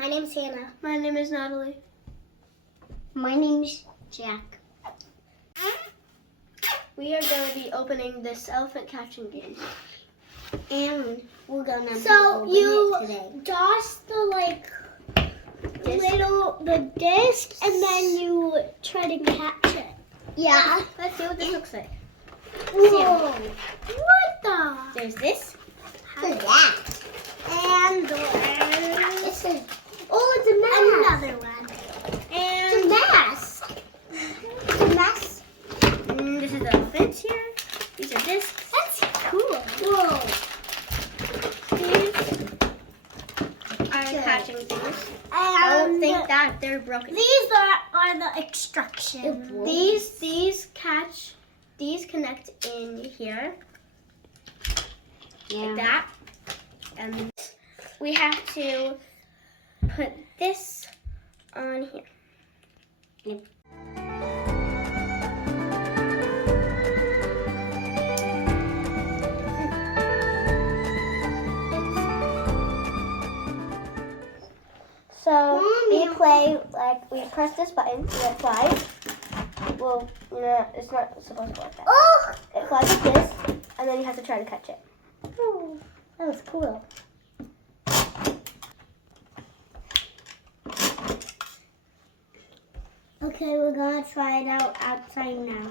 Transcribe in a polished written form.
My name's Hannah. My name is Natalie. My name's Jack. We are going to be opening this elephant catching game. And we're gonna be So opening you it today. toss the Disc? the disc, and then you try to catch it. Yeah. Let's see what this looks like. Whoa. What the? There's this. What's that? And It's a, it's a mask. another one. It's a And mask. It's a mask. this is the elephants here. These are discs. That's cool. Whoa. These are catching things. I don't And think that they're broken. these are the extractions. These connect in here, Yeah. like that. And we have to put this on here. Yep. So we Mommy. play, we press this button, and it flies. Well, it's not supposed to work that. Oh! It flies like this, and then you have to try to catch it. Oh, that was cool. Okay, we're gonna try it out outside now.